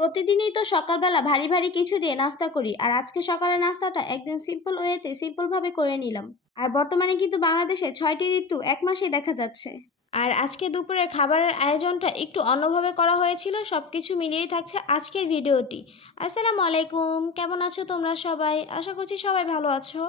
প্রতিদিনই তো সকালবেলা ভারী ভারী কিছু দিয়ে নাস্তা করি, আর আজকে সকালের নাস্তাটা একদম সিম্পল ওয়েতে সিম্পলভাবে করে নিলাম। আর বর্তমানে কিন্তু বাংলাদেশে ছয়টি ঋতু এক মাসেই দেখা যাচ্ছে। আর আজকে দুপুরের খাবারের আয়োজনটা একটু অন্যভাবে করা হয়েছিল সব কিছু মিলিয়েই থাকছে আজকের ভিডিওটি। আসসালামু আলাইকুম, কেমন আছো তোমরা সবাই? আশা করছি সবাই ভালো আছো।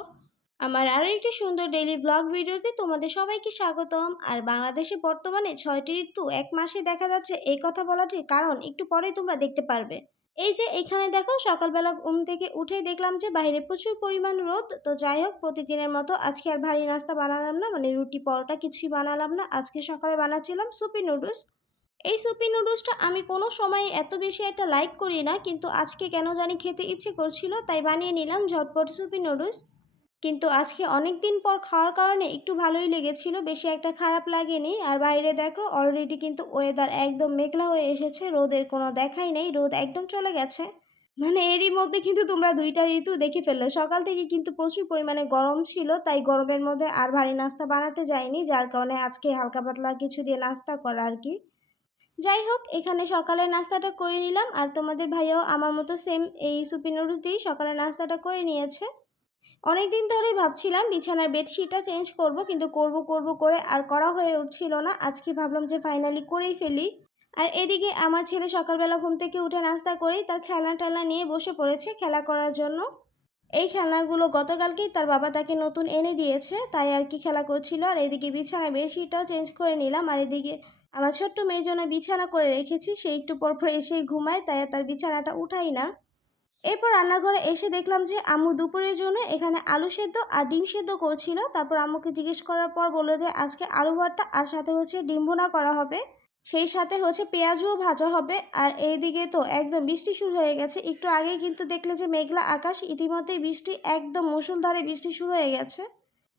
আমার আরও একটি সুন্দর ডেইলি ব্লগ ভিডিওতে তোমাদের সবাইকে স্বাগতম। আর বাংলাদেশে বর্তমানে ছয়টি ঋতু এক মাসে দেখা যাচ্ছে এই কথা বলাটির কারণ একটু পরেই তোমরা দেখতে পারবে। এই যে এখানে দেখো, সকালবেলা ঘুম থেকে উঠে দেখলাম যে বাইরে প্রচুর পরিমাণ রোদ। তো যাই হোক, প্রতিদিনের মতো আজকে আর ভারী নাস্তা বানালাম না মানে রুটি পরোটা কিছুই বানালাম না। আজকে সকালে বানাচ্ছিলাম সুপি নুডলস। এই সুপি নুডলসটা আমি কোনো সময় এত বেশি একটা লাইক করি না, কিন্তু আজকে কেন জানি খেতে ইচ্ছে করছিল, তাই বানিয়ে নিলাম ঝটপট সুপি নুডলস। কিন্তু আজকে অনেক দিন পর খাওয়ার কারণে একটু ভালোই লেগেছিল, বেশি একটা খারাপ লাগেনি। আর বাইরে দেখো অলরেডি কিন্তু ওয়েদার একদম মেঘলা হয়ে এসেছে, রোদের কোনো দেখাই নেই, রোদ একদম চলে গেছে। মানে এরই মধ্যে কিন্তু তোমরা দুইটা ঋতু দেখে ফেললে। সকাল থেকে কিন্তু প্রচুর পরিমাণে গরম ছিল, তাই গরমের মধ্যে আর ভারী নাস্তা বানাতে যাইনি, যার কারণে আজকে হালকা পাতলা কিছু দিয়ে নাস্তা করা আর কি। যাই হোক, এখানে সকালের নাস্তাটা করে নিলাম, আর তোমাদের ভাইয়াও আমার মতো সেম এই সুপি নুডলস দিয়েই সকালের নাস্তাটা করে নিয়েছে। অনেক দিন ধরেই ভাবছিলাম বিছানার বেডশিটটা চেঞ্জ করব, কিন্তু করব করব করে আর করা হয়ে উঠছিল না। আজকে ভাবলাম যে ফাইনালি করেই ফেলি। আর এদিকে আমার ছেলে সকালবেলা ঘুম থেকে উঠে নাস্তা করেই তার খেলনা টেলনা নিয়ে বসে পড়েছে খেলা করার জন্য। এই খেলনাগুলো গতকালকেই তার বাবা তাকে নতুন এনে দিয়েছে, তাই আর কি খেলা করছিল। আর এদিকে বিছানার বেডশিটটাও চেঞ্জ করে নিলাম। আর এদিকে আমার ছোট্ট মেয়ের জন্য বিছানা করে রেখেছি, সে একটু পর পর এসেই ঘুমায়, তাই আর তার বিছানাটা উঠাই না। এরপর রান্নাঘরে এসে দেখলাম যে আম্মু দুপুরের জন্য এখানে আলু সেদ্ধ আর ডিম সেদ্ধ করছিল। তারপর আম্মুকে জিজ্ঞেস করার পর বলল যে আজকে আলু ভর্তা আর সাথে হচ্ছে ডিম ভোনা করা হবে। সেই সাথে হচ্ছে পেঁয়াজও ভাজা হবে। আর এইদিকে তো একদম বৃষ্টি শুরু হয়ে গেছে। একটু আগেই কিন্তু দেখলে যে মেঘলা আকাশ, ইতিমধ্যেই বৃষ্টি, একদম মুসুলধারে বৃষ্টি শুরু হয়ে গেছে।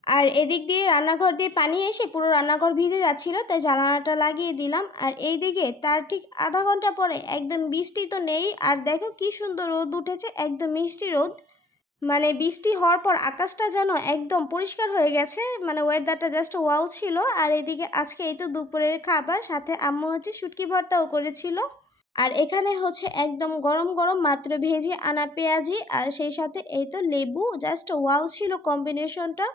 আর এদিক দিয়ে রান্নাঘর দিয়ে পানি এসে পুরো রান্নাঘর ভিজে যাচ্ছিল, তাই জানালাটা লাগিয়ে দিলাম। আর এই দিকে তার ঠিক আধা ঘণ্টা পরে একদম বৃষ্টি তো নেই, আর দেখো কি সুন্দর রোদ উঠেছে, একদম মিষ্টি রোদ। মানে বৃষ্টি হওয়ার পর আকাশটা যেন একদম পরিষ্কার হয়ে গেছে মানে ওয়েদারটা জাস্ট ওয়াও ছিল। আর এদিকে আজকে এই তো দুপুরের খাবার, সাথে আম্মু হচ্ছে শুটকি ভর্তাও করেছিল। আর এখানে হচ্ছে একদম গরম গরম মাত্র ভেজে আনা পেঁয়াজি, আর সেই সাথে এই তো লেবু জাস্ট ওয়াও ছিল কম্বিনেশনটা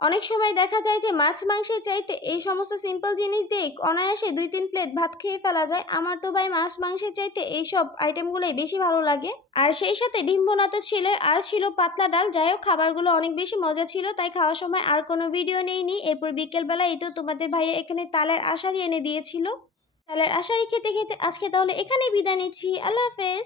অনেক সময় দেখা যায় যে মাছ মাংসের চাইতে এই সমস্ত সিম্পল জিনিস দিয়ে অনায়াসে দুই তিন প্লেট ভাত খেয়ে ফেলা যায়। আমার তো ভাই মাছ মাংসের চাইতে এইসব আইটেমগুলোই বেশি ভালো লাগে। আর সেই সাথে ডিম বোনা তো ছিল আর ছিল পাতলা ডাল। যাই হোক, খাবারগুলো অনেক বেশি মজা ছিল, তাই খাওয়ার সময় আর কোনো ভিডিও নেইনি। এরপর বিকেলবেলা এই তো তোমাদের ভাইয়া এখানে তালের আশারি এনে দিয়েছিল। তালের আশারি খেতে খেতে আজকে তাহলে এখানেই বিদায় নিচ্ছি। আল্লাহ হাফেজ।